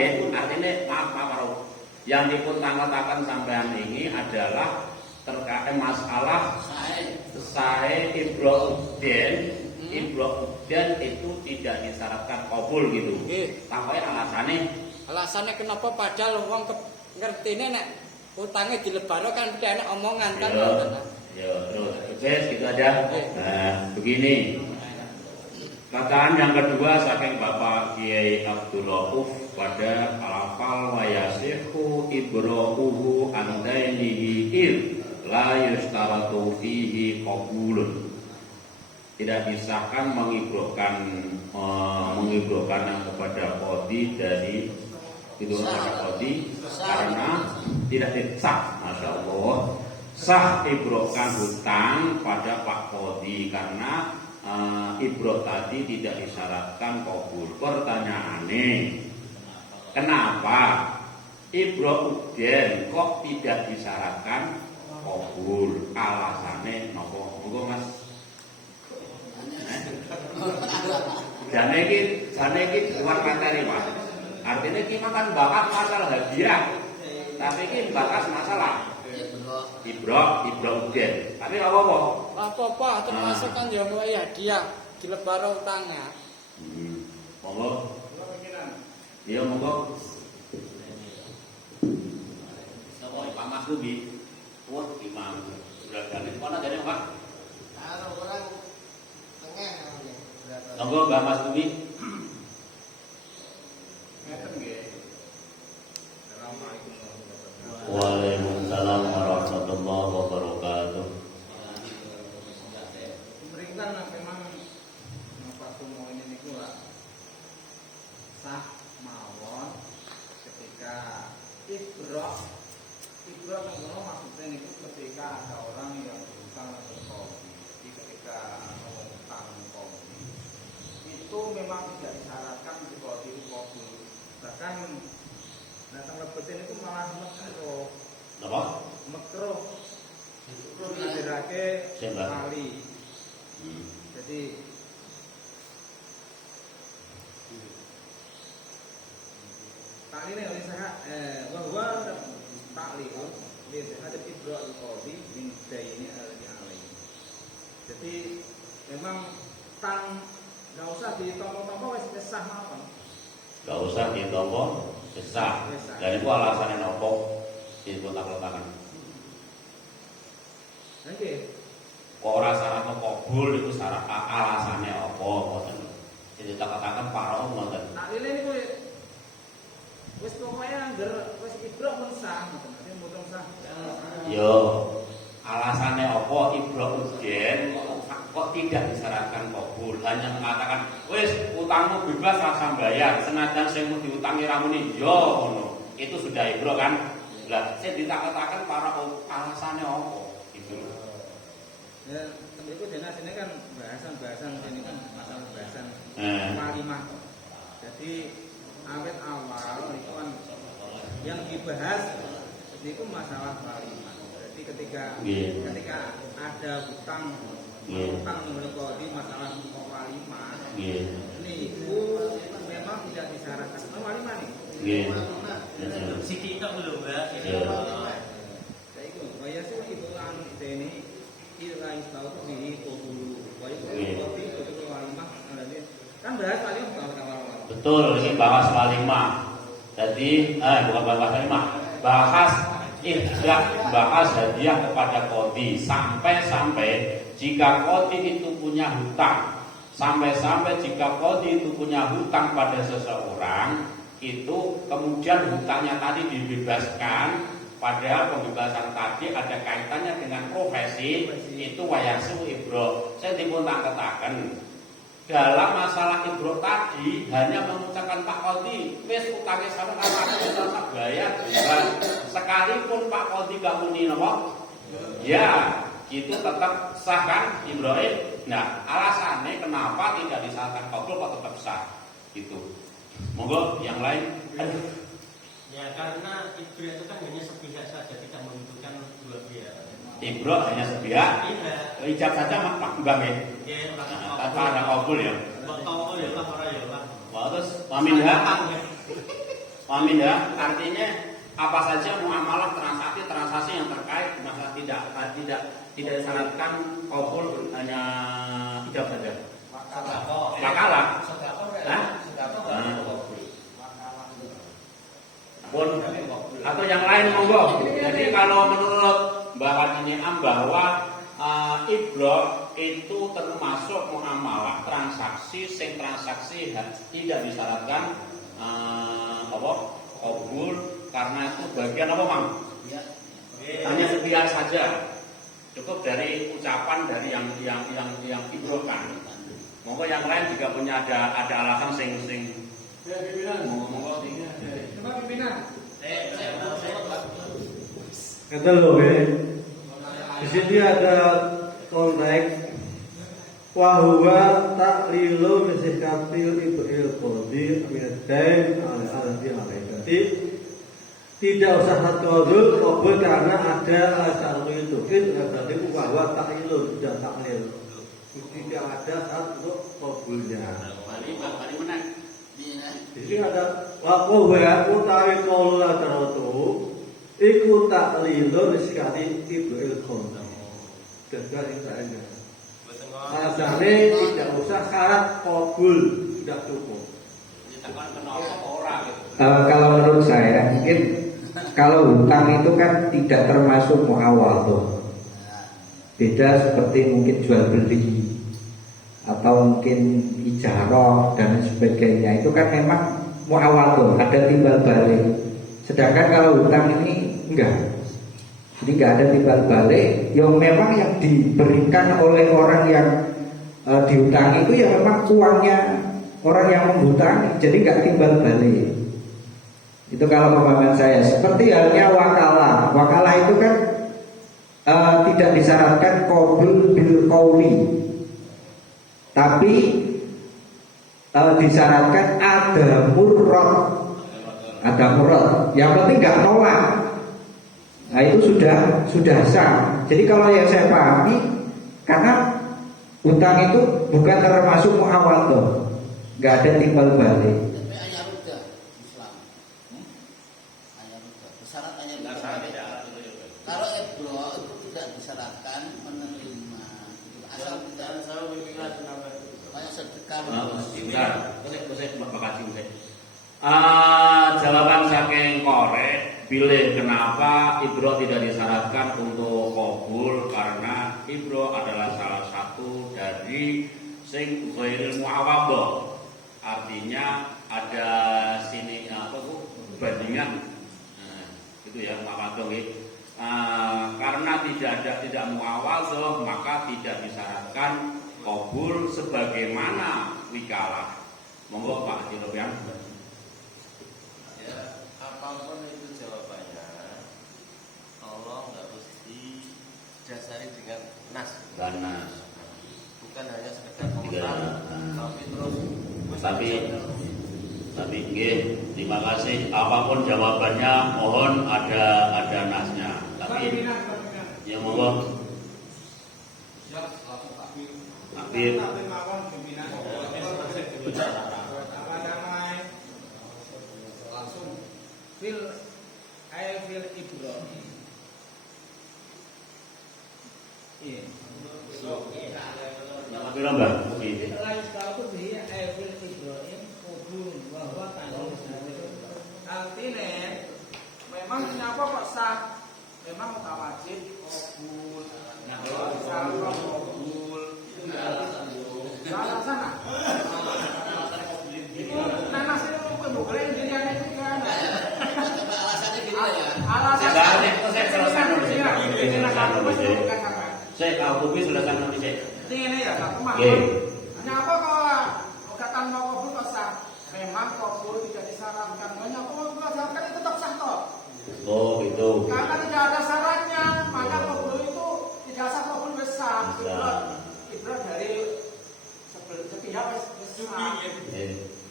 nggih, artinya maaf. Yang dipun-tangketaken sampean ini adalah terkait masalah sae Ibrahim itu tidak disyaratkan kabul gitu. Takoke alasannya kenapa padahal wong ngertine nek utange dilebaro kan enak omongan kan. Ya, terus gitu aja. Nah, begini. Kataan yang kedua saking Bapak Kiai Abdul Rauf pada alafal wa yasihu ibra'uhu andainihi il la yustaratu fihi qabulun. Tidak disahkan mengibrahkan kepada qadhi dari itu qadhi karena tidak disah. Masya Allah, sah ibrahkan hutang pada Pak Qadhi karena ibroh tadi tidak disyaratkan kabul. Pertanyaannya, kenapa ibroh uden kok tidak disyaratkan kabul? Alasannya nopo? Monggo Mas. Jane iki luar materi Pak. Artinya kita kan bahas masalah hadiah, tapi ini bahas masalah Ibro uden. Tapi apa-apa termasuk kan yo wae hadiah dilebaro utangnya. Monggo. Iya monggo. Sapa Pak Mas Rubi? Wah, imam. Sudah ganti mana jane Pak? Orang tengah. Monggo Mbak Mas Rubi. Ngeten nggih. Waalaikumsalam warahmatullahi wabarakatuh. Pemerintah memang Pak Kumo ini niku sah mawon ketika ibroh ngono maksudnya niku ketika ada orang yang berutang atau kopi. Jadi ketika mengutang kopi itu memang tidak disyaratkan di kopi itu kopi. Bahkan datang lebetin itu malah makruh. Apa? Makruh. Ngadirake kali. Jadi takline oleh saya bahwa taklim ini ada ibro al-qadi min daini al-alai. Jadi memang tang enggak usah ditompo-tompo wis sah mawon. Enggak usah ditompo, sah. Dan itu alasannya nopo diletak-letakan. Oke. Kok ora syarat kabul itu syarat alasannya apa ngoten. Jadi katakan para ngoten. Takline niku wis pokoke angger wis ibro mun sah ngoten. Nek mboten sah. Yo, alasannya apa ibro ujen kok tidak disyaratkan kabul, hanya mengatakan wis utangmu bebas rasa bayar senajan sing mau diutangi ra muni yo ngono. Itu sudah ibro kan? Lah sing ditakatakan para alasannya apa? Gitu. Ya, itu jenazahnya kan bahasan ini kan masalah bahasan kalimah. Jadi awet awal itu kan yang dibahas itu masalah kalimah. Jadi ketika ada hutang mengenai masalah kalimah, ini itu memang tidak disyaratkan kalimah nih. Siti tak belum Mbak. Saya itu, saya sih itu kan ini Ilai tahu tuh di kubur, kopi itu walimah, kan bahas walimah. Betul, ini bahas walimah. Jadi bukan bahas walimah, bahas hadiah kepada qadhi sampai jika qadhi itu punya hutang, sampai jika qadhi itu punya hutang pada seseorang, itu kemudian hutangnya tadi dibebaskan. Padahal pembebasan tadi ada kaitannya dengan profesi, itu wayasu ibro. Saya dipun tangketaken dalam masalah ibro tadi hanya mengucapkan Pak Qadhi, wis utange sampeyan ora bayar bebas. Sekalipun Pak Qadhi gak muni napa? Ya, itu tetap sah kan Ibrahim. Nah, alasannya kenapa tidak disahkan kabul kok tetap sah? Gitu. Monggo yang lain. Ya karena ibro itu kan hanya sepihak saja, tidak menentukan dua pihak. Ibro hanya sepihak. Ijab saja Pak Bang ya. Tanpa ada kabul ya. Kabul ya lah ora ya lah. Terus paminha. Amin ya. Artinya apa saja muamalah transaksi yang terkait masalah tidak disyaratkan qabul hanya ijab saja. Wakalah. Hah? Pun atau yang lain monggo. Jadi kalau menurut Mbak Hadiniam bahwa ibro itu termasuk muamalah transaksi tidak disyaratkan qabul karena itu bagian apa Mang? Hanya sepihak saja. Cukup dari ucapan dari yang ibrokan. Monggo yang lain juga punya ada alasan sing monggo Coba pimpinan. Kata loh di sini ada konteks wahwa taklilu misikafil ibril qadi amidain jadi tidak usah satu qabul karena ada satu itu berarti wahwa taklilu tidak taklil tidak ada satu qabulnya. Bali menang. Di sini ada wahwa utawi qaulul taratu iku taklilu misikati ibril qadi dan istilahnya. Alasannya tidak usah syarat qabul, sudah cukup. Kalau menurut saya mungkin kalau hutang itu kan tidak termasuk muawwadhah. Beda seperti mungkin jual beli atau mungkin ijarah dan sebagainya. Itu kan memang muawwadhah, ada timbal balik. Sedangkan kalau hutang ini enggak. Jadi nggak ada timbal balik. Yang memang yang diberikan oleh orang yang dihutangi itu ya memang uangnya orang yang menghutangi. Jadi nggak timbal balik. Itu kalau pemahaman saya. Seperti halnya wakalah. Wakalah itu kan tidak disyaratkan qabul bil qauli, tapi disyaratkan ada murad. Yang penting nggak nolak. Nah itu sudah sah. Jadi kalau yang saya pahami, karena hutang itu bukan termasuk muawwadhah, nggak ada timbal balik. Tapi hanya rudah Islam. Hanya rudah. Syaratnya kalau ibro itu tidak disyaratkan menerima. Asal tidak banyak sedekah. Jawaban saking korek. Pilih kenapa ibro tidak disyaratkan untuk qabul karena ibro adalah salah satu dari sing ghairil muawwadhah. Artinya ada sini bandingan. Itu ya muawwadhah karena tidak muawwadhah maka tidak disyaratkan qabul sebagaimana wikalah. Monggo Pak Jirobian. Ya, apapun itu jawabannya, tolong harus didasari dengan nas. Bukan hanya sekedar komentar, tapi terus. Tapi nggih, terima kasih. Apapun jawabannya, mohon ada nasnya. Tapi ya monggo. Tapi fil Ibrahim. Iya. Nama pira Mbak? Lain kalau dia fil Ibrahim kubur bahwa kalau artinya memang kenapa kok sah? Memang tak wajib kubur. Salah kubur. Salah sana. Nah nasib itu bukan dirinya itu kan. Saya tahu publik sudah sangat bisa. Ini ya, tak pemahaman. Hanya apa kalau kata mau kabul kok sah? Memang kabul tidak disyaratkan. Hanya apa kalau disyaratkan itu tetap sah toh? Oh itu. Karena tidak ada syaratnya, maka kabul itu tidak sah kabul besar. Ibrat dari sepihak besar.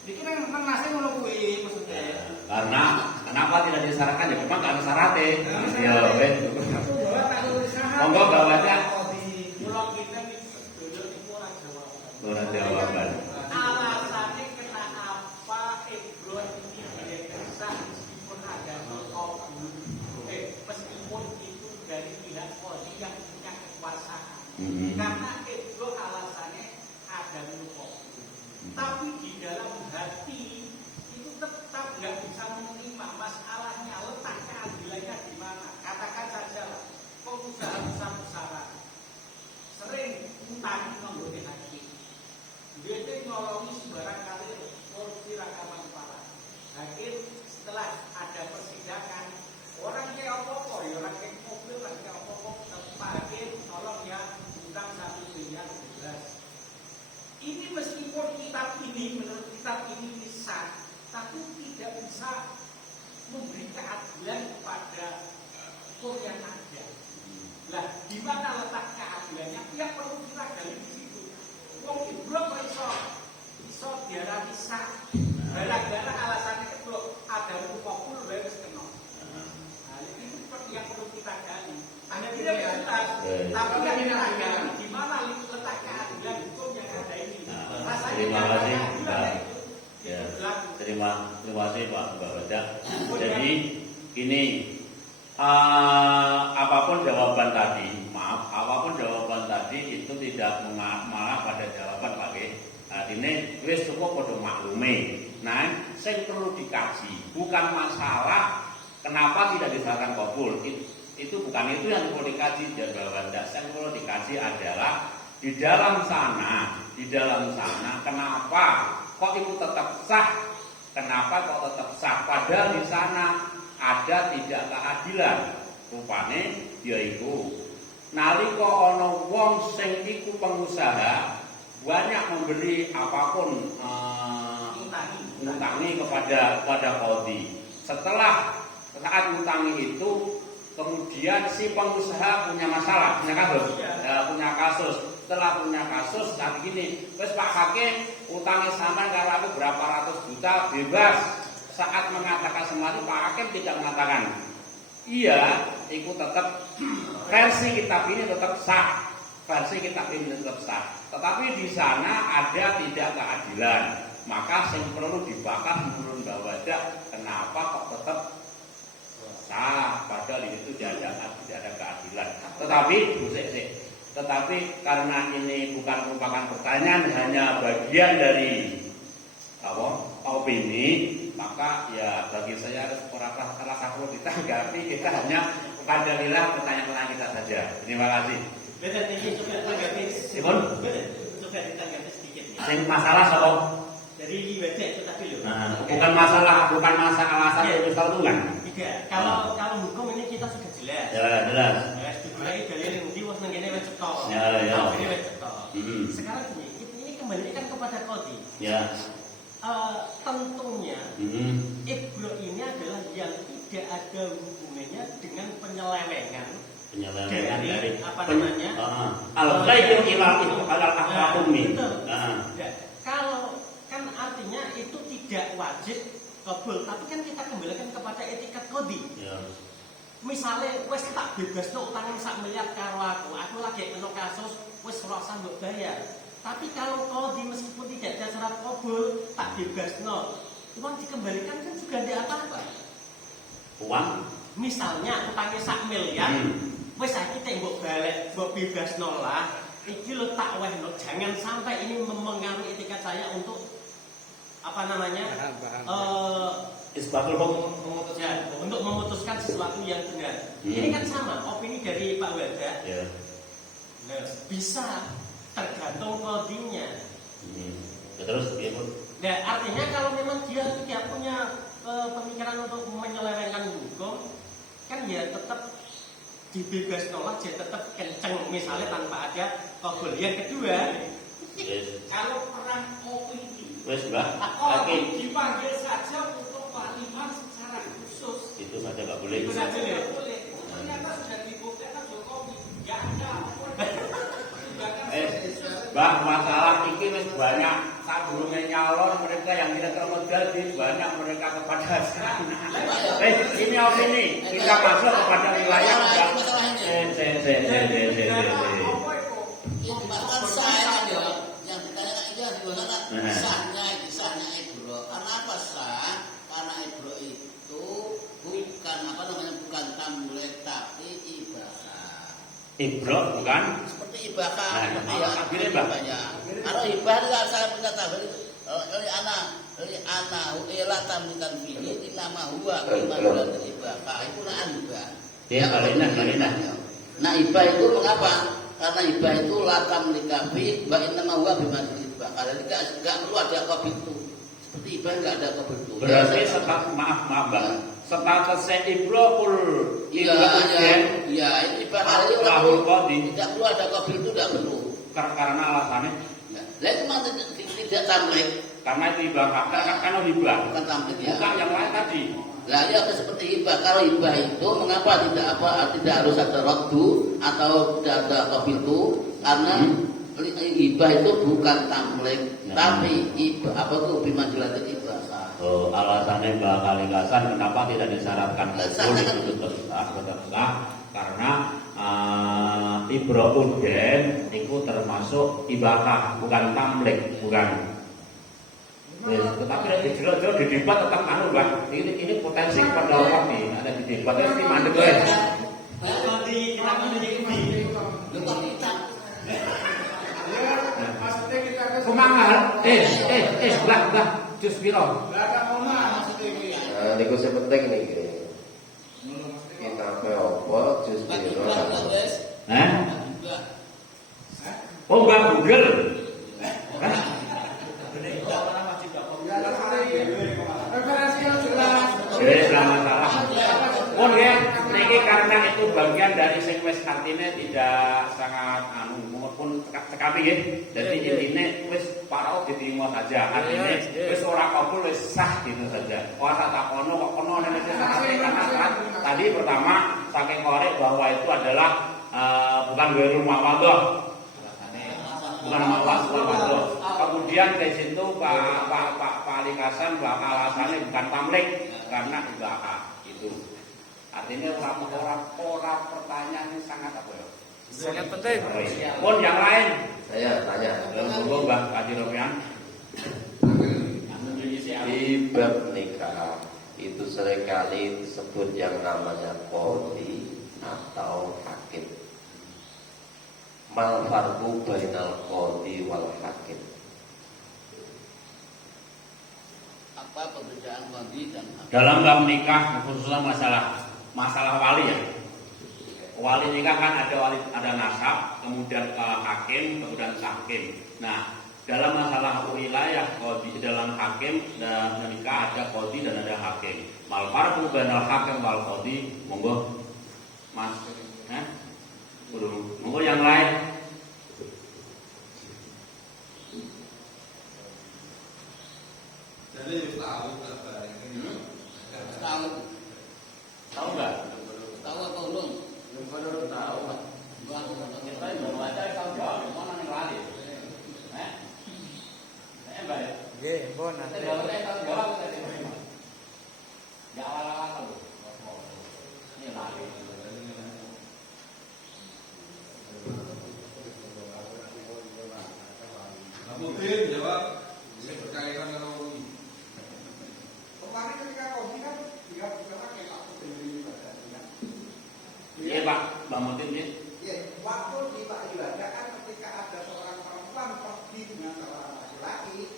Bikin yang nasi melukui maksudnya. Karena kenapa tidak disyaratkan ya memang nggak ada syaratnya. Ya wes. Monggo bawahnya. Ora jawaban. Alasannya kenapa Ibro ini sah? memberi keadilan kepada hukum yang ada. Lah, di mana letak keadilannya? Yang perlu kita gali di situ. Wong ibrok iso diarani sah. Gara-gara alasannya itu ada hukum wis kena. Nah, itu yang perlu kita gali. Hanya tidak tuntas, tapi yang kita gali di mana letak keadilan hukum yang ada ini. Terima kasih Mbak. Ya, terima kasih Pak Mbak Wajah. Jadi ini apapun jawaban tadi itu tidak mengarah pada jawaban Pak. Artinya wis cukup pada maklume. Nah, yang perlu dikaji bukan masalah kenapa tidak disahkan kabul. Itu bukan itu yang perlu dikaji jawaban. Yang perlu dikaji adalah di dalam sana kenapa kok itu tetap sah? Kenapa kok tetap sah? Padahal di sana ada tidak keadilan. Rupane yaiku nalika ana wong sing iku pengusaha banyak memberi apapun ngutangi kepada qadhi. Setelah saat ngutangi itu kemudian si pengusaha punya masalah, punya kasus. Setelah punya kasus saat ini, terus Pak Hakim utangnya sampai kalau aku berapa ratus juta bebas. Saat mengatakan semua itu Pak Hakim tidak mengatakan iya, itu tetap versi kitab ini tetap sah. Tetapi di sana ada tidak keadilan. Maka yang perlu dibakar menurut Mbak Wajah, kenapa kok tetap sah padahal itu tidak ada keadilan. Tetapi karena ini bukan merupakan pertanyaan, hanya bagian dari opini, maka ya bagi saya rasa perlu ditanggapi. Kita hanya kadalilah pertanyaan kita saja. Terima kasih. Betul, ini coba tanggapi. Coba ditanggapi sedikit. Yang masalah soal dari wajah itu tadi loh. Bukan masalah alasan itu kan? Tidak. Kalau hukum ini kita sudah jelas. Ya, jelas. Diberi dalil ndi wis nang kene wis cetok. Ya. Ini wis cetok. Sekarang ini kembalikan kepada qadhi. Ya. Tentunya ibro ini adalah yang tidak ada hubungannya dengan penyelewengan dari apa namanya al-ghayyu ila al-ahkami. Kalau kan artinya itu tidak wajib kabul, tapi kan kita kembalikan kepada etikat qadhi. Ya. Misalnya wis tak bebasno utang 1 miliar karo aku lagi kena kasus wis ora usah mbok bayar. Tapi kalau qadhi meskipun tidak ada syarat kabul, tak bebasno, uang dikembalikan kan juga tidak apa-apa. Uang misalnya utangnya 1 miliar, wis saiki mbok balik, mbok bebasno lah. Iki lo tak wehno, jangan sampai ini mempengaruhi etikat saya untuk apa namanya? Isbatul hukum, untuk memutuskan sesuatu yang benar. Ini kan sama opini dari Pak Wajah. Ya. Nah, bisa tergantung qadhinya. Terus ya, Bu. Nah, artinya kalau memang dia tidak punya pemikiran untuk menyelewengkan hukum, kan ya tetap dibebas nolak, dia tetap kenceng misalnya tanpa ada kabul. Yang kedua, kalau perang opini, dipanggil saja untuk Parlimen secara khusus. Itu saja nggak boleh. Itu saja ya. Ternyata sudah dibuktikan Jokowi nggak ada. Mbak, masalah ini banyak sadurunge nyalon mereka yang tidak termodal banyak mereka kepada sana. Ini opini kita masuk kepada wilayah yang ditanyakan itu sahnya ibro. Karena apa sah? Karena ibro itu bukan tamlek tapi ibahah. Ibro bukan? Seperti ibahah. Kalau ibah itu saya punya tabel oleh anak ela tamlikan fihi nama huwa kemajuan ibahah itu ibah. Ya kalian. Nah ibah itu mengapa? Karena ibah itu latam likafi wa innama huwa bimasjid ibah. Kalau enggak perlu ada kabul itu. Seperti ibah enggak ada kabul itu. Berarti maaf Bang. Statusnya ibrokul iya ini ibah itu tidak perlu ada kabul itu tidak perlu. Karena alasannya itu memang tidak tamlik. Karena itu ibah karena hibah. Bukan tamlik ya. Bukan yang lain tadi tadi. Lah ya seperti hibah. Kalau hibah itu mengapa tidak harus ada raddu atau tidak ada qabil itu? Karena hibah itu bukan tamlik, tapi hibah apa itu bimanzilatil hibah. Oh, alasannya Mbak Kalikasan kenapa tidak disyaratkan qabul itu tetap sah karena ibra'uden itu termasuk ibahah, bukan tamlik, bukan. Tetapi di jero-jero di debat tetap anu Mbak. Ini potensi pada orang nih, ada di debat itu mandek wae. Nanti kita menjadi Maksudnya kita ke Kumangal, Mbak, jus piro? belakang omah maksudnya itu ya. Nah, niku sing penting niki. Kita apa jus piro. Hah? Oh, Mbak Google. Hah? Referensi yang jelas. Selamat salah. Oh ya, niki karena itu bagian dari sing wis artine tidak sangat maupun cekapi nggih. Jadi intine wis parau diterima saja. Artine wis ora kabul wis sah gitu saja. Ora tak takono kok kono nek karena tadi pertama saking korek bahwa itu adalah bukan ghairul mawaddah. Bukan mawaddah. Kemudian dari situ Pak Alikasan bahwa alasannya bukan tamlik karena ibahah itu. Artinya orang pertanyaannya sangat apa ya? Sangat penting. Pun yang lain. Saya tanya. Monggo Mbah Haji Rofian. Di bab nikah itu seringkali disebut yang namanya qadhi atau hakim. Mal farqu bainal qadhi wal hakim. Apa perbedaan qadhi dan hakim? Dalam bab nikah khususnya masalah wali ya. Wali nikah kan ada nasab, kemudian hakim, kemudian tahkim. Nah, dalam masalah wilayah qadhi dalam hakim dan nikah ada qadhi dan ada hakim. Mal farqu bainal hakim wal qadhi, monggo Mas. Monggo yang lain. Jadi tahu kabar ini. Tahu nggak? Tahu apa belum? Baru tahu. Kita belum baca tahu jawab mana yang lali. Mbak. Nggih, pun nanti. Saya tahu jawab tadi. Ya awal-awal tuh. Ini lali. Mungkin jawab bisa berkaitan dengan ini. Kemarin ketika kopi kan dia bilang kayak aku sendiri ibadah. Iya Pak, Mbak Mutin ya. Ya, waktu di Pak ibadah kan ketika ada seorang perempuan pergi dengan seorang laki-laki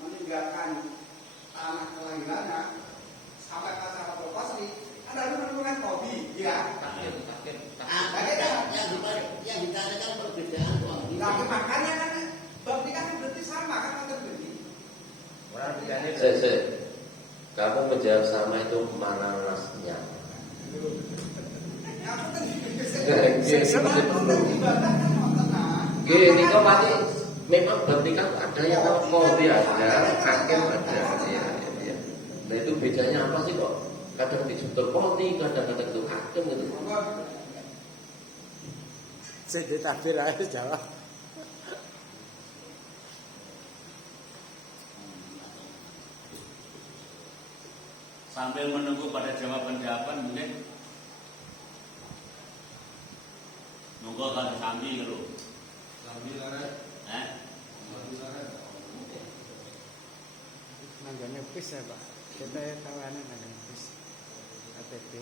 meninggalkan tanah kelahirannya sampai ke sana berpasti, ada menemukan kopi, ya. Yang ditanyakan perbedaan qadhi. Tapi makanya kan berarti kan berarti sama kan terjadi. Kamu menjawab sama itu mana nasnya? Gini kok mati memang berarti kan ada yang qadhi ada, hakim ada, ya. Nah itu bedanya apa sih kok? Kadang disebut qadhi, kadang-kadang itu hakim gitu. Saya ditakdir aja jawab. Sambil menunggu pada jawaban-jawaban mungkin nunggu kan sambil dulu. Sambil larat. Sambil larat. Nanggane bis ya Pak. Kita tawane nanggane bis. ATP.